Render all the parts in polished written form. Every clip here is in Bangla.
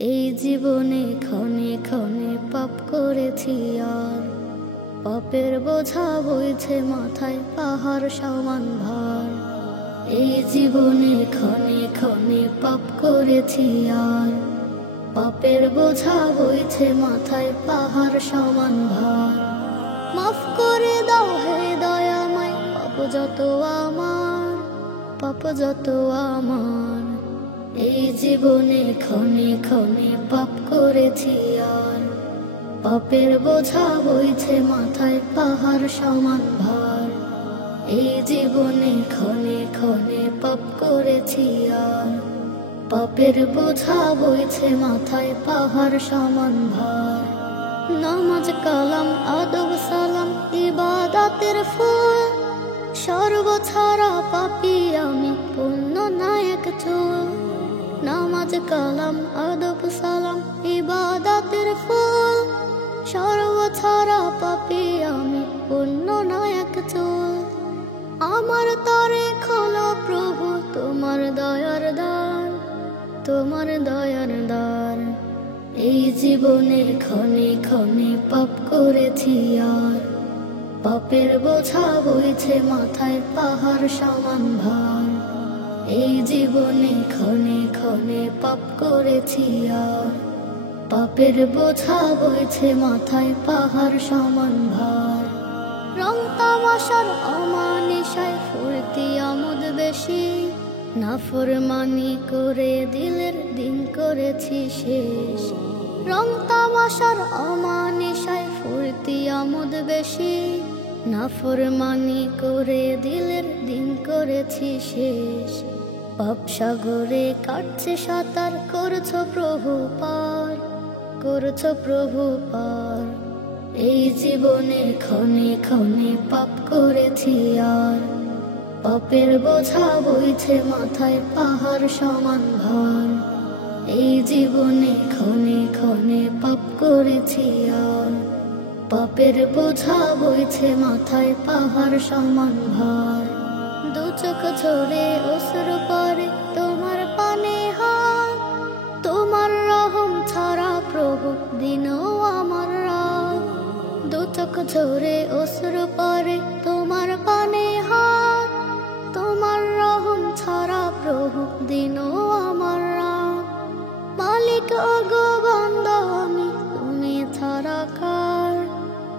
এই জীবনে ক্ষণে ক্ষণে পাপ করেছি আর পাপের বোঝা বইছে মাথায় পাহাড় সমান ভার। এই জীবনে ক্ষণে ক্ষণে পাপ করেছি আর পাপের বোঝা বইছে মাথায় পাহাড় সমান ভার। মাফ করে দাও হে দয়াময়, পাপ যত আমার, পাপ যত আমার। এই জীবনে ক্ষণে ক্ষণে পাপ করেছি আর পাপের বোঝা বইছে মাথায় পাহাড় সমান ভার। এই জীবনে ক্ষণে ক্ষণে পাপ করেছি আর পাপের বোঝা বইছে মাথায় পাহাড় সমান ভার। নামাজ কালাম আদব সালাম ইবাদতের ফুল, সর্বছাড়া পাপী আমি পুণ্য নায়ক চুল। নামাজ কালাম আদব সালাম ইবাদতের ফুল, সর্বছাড়া পাপী আমি পুণ্য নায়ক চুল। আমার তরে খোলো প্রভু তোমার দয়ার দ্বার, তোমার দয়ার দ্বার। এই জীবনে ক্ষণে ক্ষণে পাপ করেছি আর পাপের বোঝা বইছে মাথায় পাহাড় সমান ভার। এই জীবনে ক্ষণে ক্ষণে পাপ করেছি আর পাপের বোঝা বইছে মাথায় পাহাড় সমান ভার। রং তামাশার অমানিসায় ফুর্তি আমোদ বেশি, নাফরমানি করে দিলের দিন করেছি শেষ। রং তামাশার অমানিসায় ফুর্তি আমোদ বেশি, নাফরমানি করে দিলের দিন করেছি শেষ। পাপ সাগরে কাটছে সাঁতার, করছো প্রভু পার, করছো প্রভু পার। এই জীবনে ক্ষণে ক্ষণে পাপ করেছি আর পাপের বোঝা বইছে মাথায় পাহাড় সমান ভার। এই জীবনে ক্ষণে ক্ষণে পাপ করেছি আর পাপের বোঝা বইছে মাথায় পাহাড় সমান ভার। দু চোখ ঝরে অশ্রু পরে তোমার পানে হাত, তোমার রহম ছাড়া প্রভু দিনও আমার রাত। দু চোখ ঝরে অশ্রু পরে তোমার পানে হাত, তোমার রহম ছাড়া প্রভু দিনও আমার রাত। মালিক ওগো বান্দা আমি, তুমি ছাড়া কার,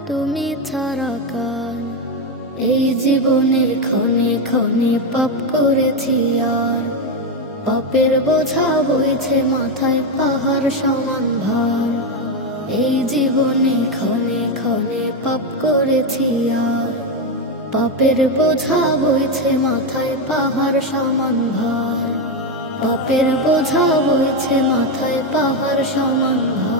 তুমি ছাড়া কার। এই জীবনে ক্ষণে ক্ষণে পাপ করেছি আর পাপের বোঝা বইছে মাথায় পাহাড় সমান ভার। এই জীবনে ক্ষণে ক্ষণে পাপ করেছি আর পাপের বোঝা বইছে মাথায় পাহাড় সমান ভার। পাপের বোঝা বইছে মাথায় পাহাড় সমান ভার।